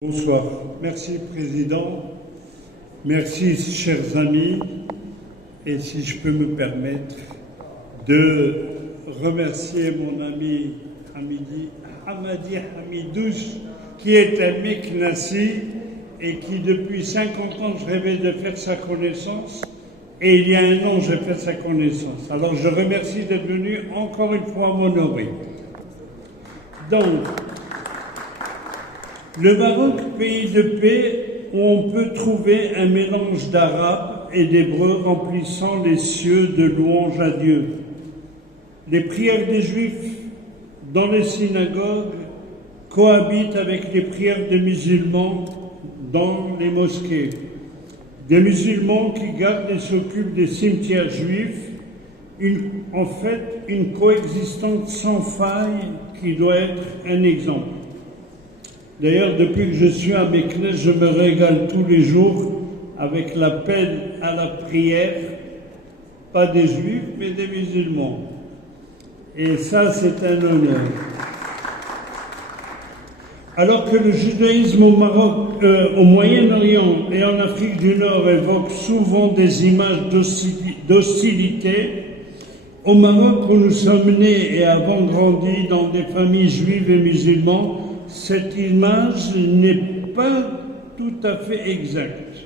Bonsoir. Merci, Président. Merci, chers amis. Et si je peux me permettre de remercier mon ami Hamadi Hamidouche, qui est un Meknassi et qui, depuis 50 ans, je rêvais de faire sa connaissance. Et il y a un an, j'ai fait sa connaissance. Alors, je remercie d'être venu encore une fois m'honorer. Donc, le Maroc, pays de paix, où on peut trouver un mélange d'arabe et d'hébreu remplissant les cieux de louanges à Dieu. Les prières des Juifs dans les synagogues cohabitent avec les prières des musulmans dans les mosquées. Des musulmans qui gardent et s'occupent des cimetières juifs, en fait une coexistence sans faille qui doit être un exemple. D'ailleurs, depuis que je suis à Meknès, je me régale tous les jours avec l'appel à la prière, pas des juifs, mais des musulmans. Et ça, c'est un honneur. Alors que le judaïsme au Maroc, au Moyen-Orient et en Afrique du Nord évoque souvent des images d'hostilité, au Maroc où nous sommes nés et avons grandi dans des familles juives et musulmanes, cette image n'est pas tout à fait exacte.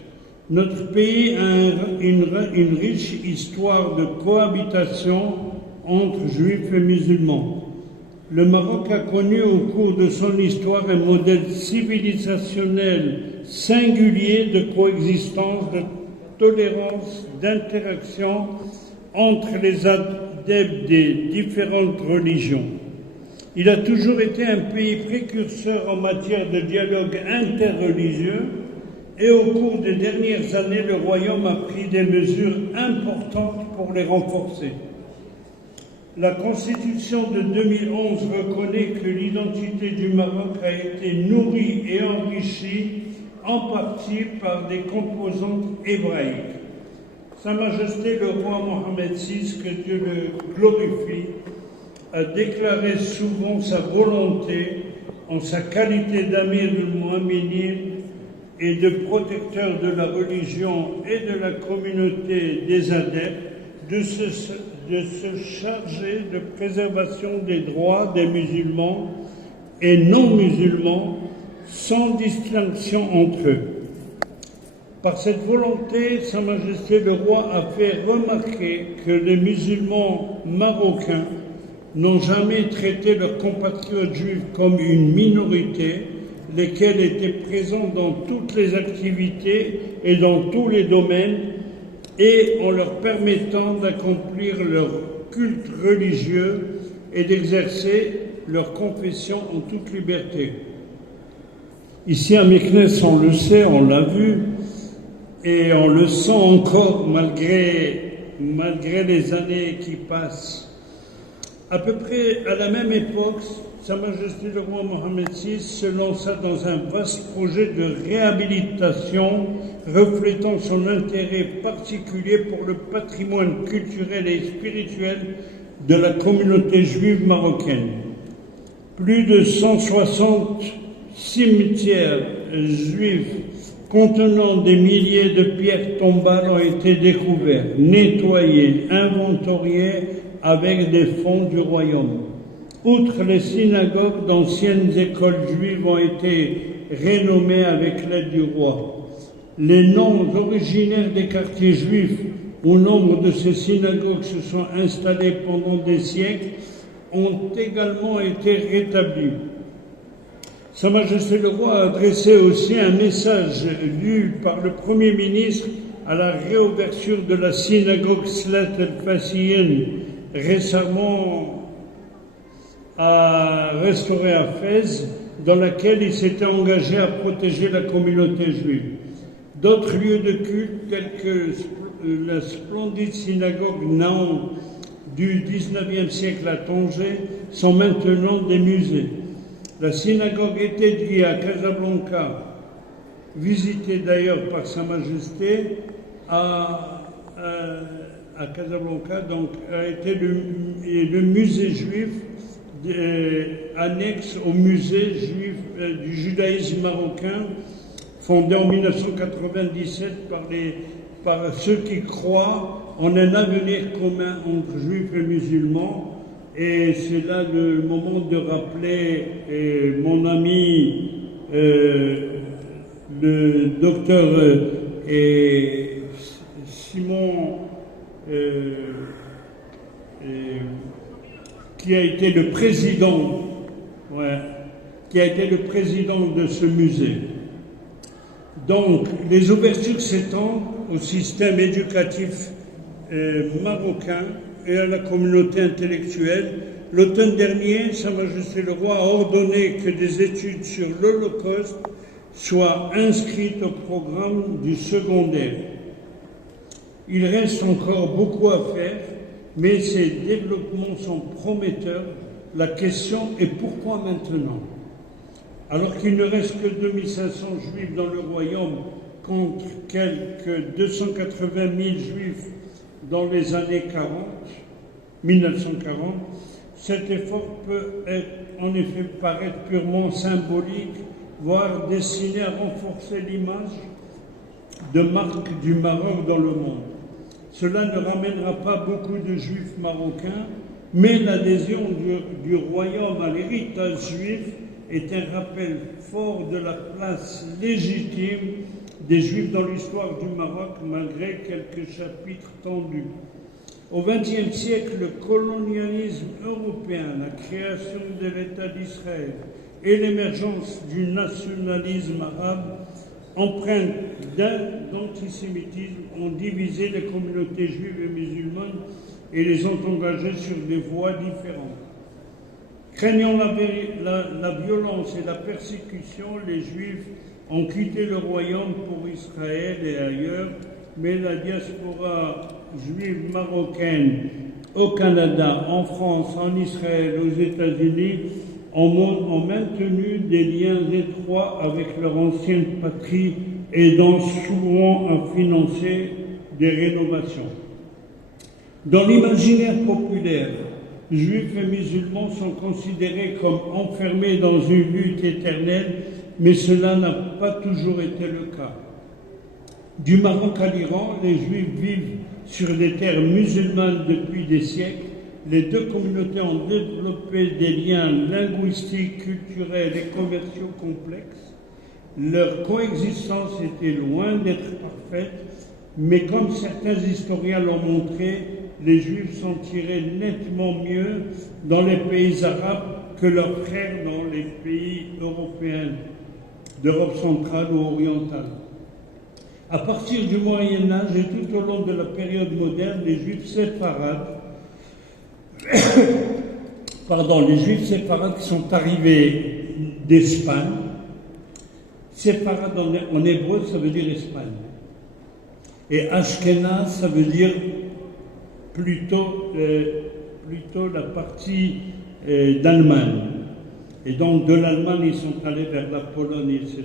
Notre pays a une riche histoire de cohabitation entre juifs et musulmans. Le Maroc a connu au cours de son histoire un modèle civilisationnel singulier de coexistence, de tolérance, d'interaction entre les adeptes des différentes religions. Il a toujours été un pays précurseur en matière de dialogue interreligieux et au cours des dernières années, le Royaume a pris des mesures importantes pour les renforcer. La Constitution de 2011 reconnaît que l'identité du Maroc a été nourrie et enrichie en partie par des composantes hébraïques. Sa Majesté le roi Mohamed VI, que Dieu le glorifie, a déclaré souvent sa volonté, en sa qualité d'amir al-Mu'minin et de protecteur de la religion et de la communauté des adeptes, de se charger de préservation des droits des musulmans et non-musulmans, sans distinction entre eux. Par cette volonté, Sa Majesté le roi a fait remarquer que les musulmans marocains n'ont jamais traité leurs compatriotes juifs comme une minorité, lesquels étaient présents dans toutes les activités et dans tous les domaines, et en leur permettant d'accomplir leur culte religieux et d'exercer leur confession en toute liberté. Ici à Meknès, on le sait, on l'a vu, et on le sent encore malgré les années qui passent. À peu près à la même époque, Sa Majesté le roi Mohamed VI se lança dans un vaste projet de réhabilitation reflétant son intérêt particulier pour le patrimoine culturel et spirituel de la communauté juive marocaine. Plus de 160 cimetières juifs contenant des milliers de pierres tombales ont été découverts, nettoyés, inventoriés avec des fonds du royaume. Outre les synagogues, d'anciennes écoles juives ont été rénommées avec l'aide du roi. Les noms originaires des quartiers juifs où nombre de ces synagogues se sont installés pendant des siècles ont également été rétablis. Sa Majesté le roi a adressé aussi un message lu par le Premier ministre à la réouverture de la synagogue Slat el-Fasiyin, récemment restaurée à Fès, dans laquelle il s'était engagé à protéger la communauté juive. D'autres lieux de culte, tels que la splendide synagogue Naon du XIXe siècle à Tanger, sont maintenant des musées. La synagogue Etedji à Casablanca, visitée d'ailleurs par Sa Majesté, à Casablanca, donc, a été le musée juif annexe au musée juif du judaïsme marocain, fondé en 1997 par ceux qui croient en un avenir commun entre juifs et musulmans. Et c'est là le moment de rappeler mon ami, le docteur Simon, qui a été le président, de ce musée. Donc, les ouvertures s'étendent au système éducatif marocain et à la communauté intellectuelle. L'automne dernier, Sa Majesté le Roi a ordonné que des études sur l'Holocauste soient inscrites au programme du secondaire. Il reste encore beaucoup à faire, mais ces développements sont prometteurs. La question est pourquoi maintenant? Alors qu'il ne reste que 2500 juifs dans le royaume contre quelques 280 000 juifs dans les années 1940, cet effort peut en effet paraître purement symbolique, voire destiné à renforcer l'image de marque du Maroc dans le monde. Cela ne ramènera pas beaucoup de juifs marocains, mais l'adhésion du royaume à l'héritage juif est un rappel fort de la place légitime des Juifs dans l'histoire du Maroc, malgré quelques chapitres tendus. Au XXe siècle, le colonialisme européen, la création de l'État d'Israël et l'émergence du nationalisme arabe, empreintes d'antisémitisme, ont divisé les communautés juives et musulmanes et les ont engagées sur des voies différentes. Craignant la violence et la persécution, les Juifs ont quitté le royaume pour Israël et ailleurs, mais la diaspora juive marocaine au Canada, en France, en Israël, aux États-Unis ont maintenu des liens étroits avec leur ancienne patrie, aidant souvent à financer des rénovations. Dans l'imaginaire populaire, Juifs et musulmans sont considérés comme enfermés dans une lutte éternelle, mais cela n'a pas toujours été le cas. Du Maroc à l'Iran, les Juifs vivent sur des terres musulmanes depuis des siècles. Les deux communautés ont développé des liens linguistiques, culturels et commerciaux complexes. Leur coexistence était loin d'être parfaite, mais comme certains historiens l'ont montré, les Juifs s'en tiraient nettement mieux dans les pays arabes que leurs frères dans les pays européens d'Europe centrale ou orientale. À partir du Moyen Âge et tout au long de la période moderne, les Juifs séfarades qui sont arrivés d'Espagne. Séfarade en hébreu, ça veut dire Espagne. Et Ashkenaz, ça veut dire plutôt la partie d'Allemagne. Et donc de l'Allemagne, ils sont allés vers la Pologne, etc.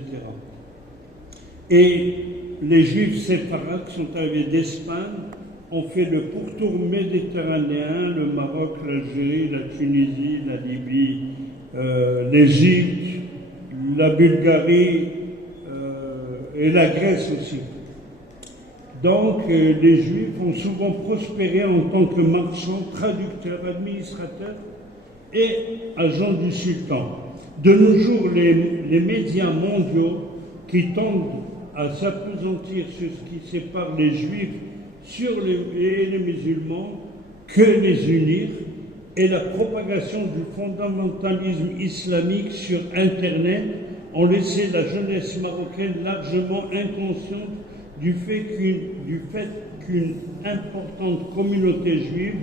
Et les Juifs séfarades qui sont arrivés d'Espagne ont fait le pourtour méditerranéen, le Maroc, l'Algérie, la Tunisie, la Libye, l'Égypte, la Bulgarie et la Grèce aussi. Donc, les Juifs ont souvent prospéré en tant que marchands, traducteurs, administrateurs et agents du sultan. De nos jours, les médias mondiaux qui tendent à s'appesantir sur ce qui sépare les Juifs et les musulmans que les unir, et la propagation du fondamentalisme islamique sur Internet ont laissé la jeunesse marocaine largement inconsciente du fait qu'une importante communauté juive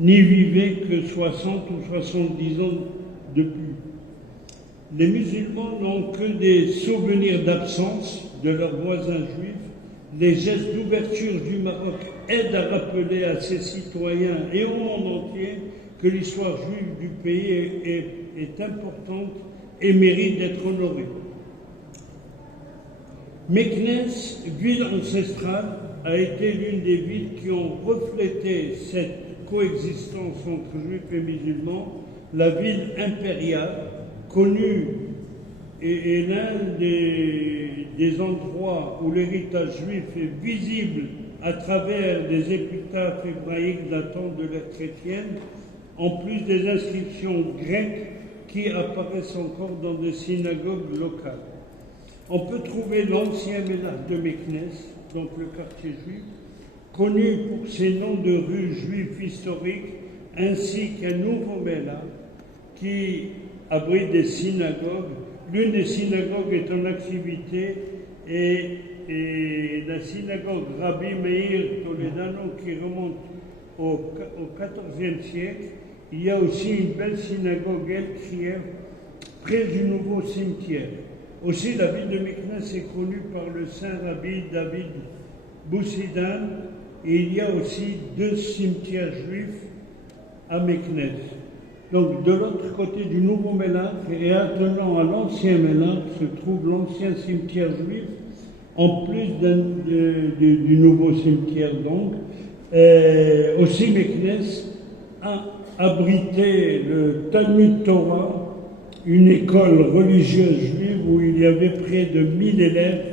n'y vivait que 60 ou 70 ans depuis. Les musulmans n'ont que des souvenirs d'absence de leurs voisins juifs. Les gestes d'ouverture du Maroc aident à rappeler à ses citoyens et au monde entier que l'histoire juive du pays est importante et mérite d'être honorée. Meknès, ville ancestrale, a été l'une des villes qui ont reflété cette coexistence entre juifs et musulmans. La ville impériale, connue est l'un des endroits où l'héritage juif est visible à travers des épitaphes hébraïques datant de l'ère chrétienne, en plus des inscriptions grecques qui apparaissent encore dans des synagogues locales. On peut trouver l'ancien ménage de Meknes, donc le quartier juif, connu pour ses noms de rues juifs historiques, ainsi qu'un nouveau ménage qui abrite des synagogues. L'une des synagogues est en activité et la synagogue Rabbi Meir Toledano qui remonte au XIVe siècle. Il y a aussi une belle synagogue El Kriev près du nouveau cimetière. Aussi, la ville de Meknes est connue par le saint Rabbi David Boussidan et il y a aussi 2 cimetières juifs à Meknes. Donc, de l'autre côté du nouveau Mélar et attenant à l'ancien Mélar se trouve l'ancien cimetière juif, en plus du nouveau cimetière donc. Aussi, Meknes a abrité le Talmud Torah, une école religieuse juive où il y avait près de 1000 élèves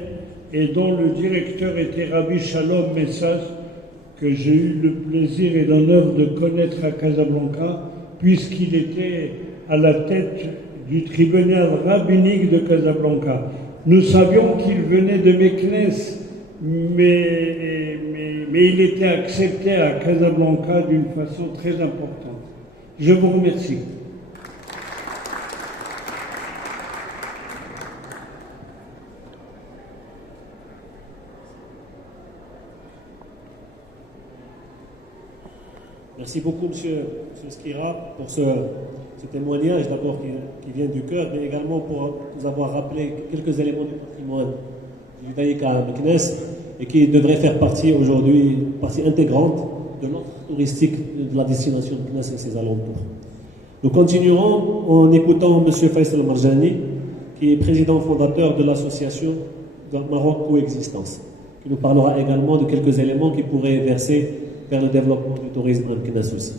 et dont le directeur était Rabbi Shalom Messas, que j'ai eu le plaisir et l'honneur de connaître à Casablanca, puisqu'il était à la tête du tribunal rabbinique de Casablanca. Nous savions qu'il venait de Meknes, mais il était accepté à Casablanca d'une façon très importante. Je vous remercie. Merci beaucoup, Monsieur Skira, pour ce témoignage d'abord qui vient du cœur, mais également pour nous avoir rappelé quelques éléments du patrimoine judaïque à Meknes et qui devrait faire partie aujourd'hui, partie intégrante de l'offre touristique de la destination de Meknes et ses alentours. Nous continuerons en écoutant Monsieur Faisal Marjani, qui est président fondateur de l'association Maroc Coexistence, qui nous parlera également de quelques éléments qui pourraient verser vers le développement du tourisme à Meknes aussi.